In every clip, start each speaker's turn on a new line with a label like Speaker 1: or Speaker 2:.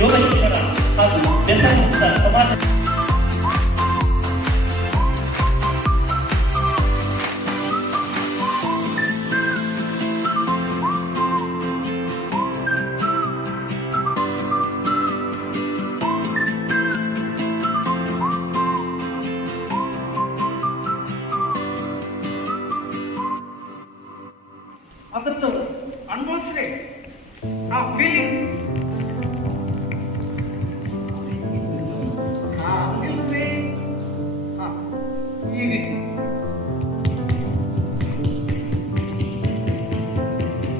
Speaker 1: ಯೋಗ ಶಿಕ್ಷಣ ಹಾಗೂ ವ್ಯಸನಮುಕ್ತ ಸಮಾಜ
Speaker 2: ಅದತ್ತು ಅನುಭವಿಸ್ರಿ. ಆ ಫೀಲಿಂಗ್ ಹಾ ನಿಲ್ಸ್ರಿ. ಹಾ, ಈ ರೀತಿ.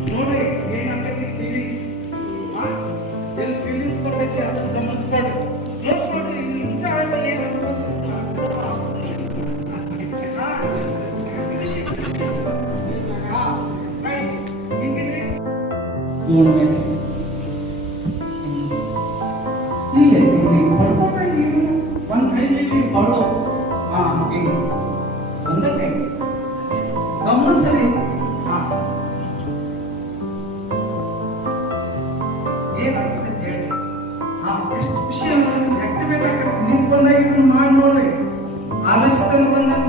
Speaker 2: ನೋಡಿ ಏನಾಗ್ತೈತಿ ಫೀಲಿಂಗ್ ಎಲ್ಲಿ ಫೀಲಿಂಗ್ಸ್ ಬರ್ತೈತಿ ಅದನ್ನ ಗಮನಿಸ್ಕೊಡಿ ಇಲ್ಲೇ
Speaker 3: ಇಲ್ಲಿ ಒಂದ್ ಕೈ ಗಮನಿಸಲಿ ಹಾ ಏನ್ ಅನ್ಸ್ತೈತಿ ಹೇಳಿ ಹಾ ಎಷ್ಟು ಖುಷಿ ಅನ್ಸುತ್ತೆ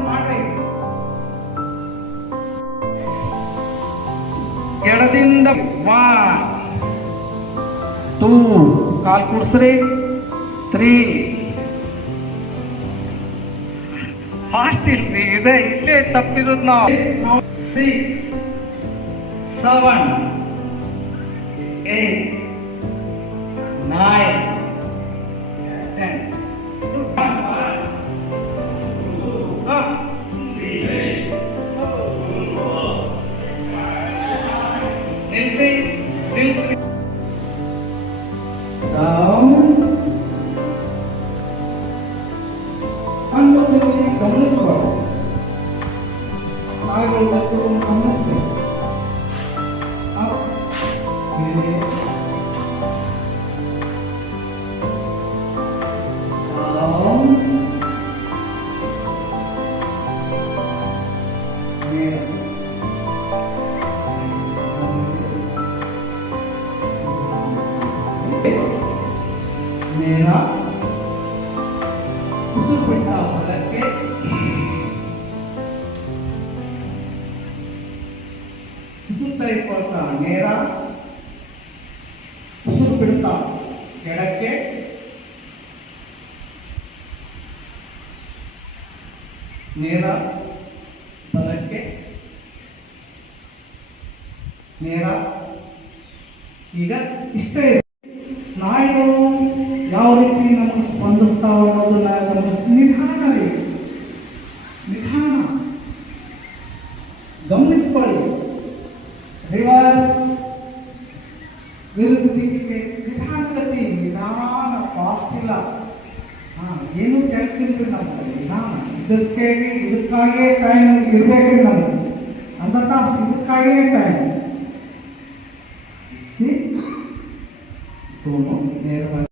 Speaker 3: ಮಾಡಿ
Speaker 2: ಎಡದಿಂದ ಒನ್ ಟೂ ಕಾಲ್ ಕುಡ್ಸ್ರಿ ತ್ರೀ ಫಾಸ್ಟ್ ಇಲ್ರಿ ಇದೆ ಇಲ್ಲೇ ತಪ್ಪಿರೋದು ನಾವು. Six seven eight nine
Speaker 3: 한국적인 경례수가 사학을 잡고 경례수가 아, 네. 다음 네. ಉಸಿರು ಅಂತ ನೇರ ಉಸಿರು ಬಿಡ್ತಾ ಎಡಕ್ಕೆ. ನೇರ ಬಲಕ್ಕೆ. ನೇರ ಈಗ ಇಷ್ಟೇ ಸ್ನಾಯುಗಳು ಯಾವ ರೀತಿ ನಮಗೆ ಸ್ಪಂದಿಸ್ತಾವ ವಿರುದ್ಧ ದಿಕ್ಕಿಗೆ ನಿಧಾನಗತಿ ನಿಧಾನ ಫಾಸ್ಟ್ ಇಲ್ಲ ಹಾ ಏನು ಕೆಲಸಕ್ಕಿಂತ ನಮ್ಗೆ ನಿಧಾನ ಇದಕ್ಕೆ ಇದಕ್ಕಾಗೇ ಟೈಮ್ ಇರಬೇಕ್ರಿ ನಮ್ಗೆ ಅಂದ ತಾಸು ಇದಕ್ಕಾಗೇ ಟೈಮ್ ಸಿ दोनों ನೇರವಾಗಿ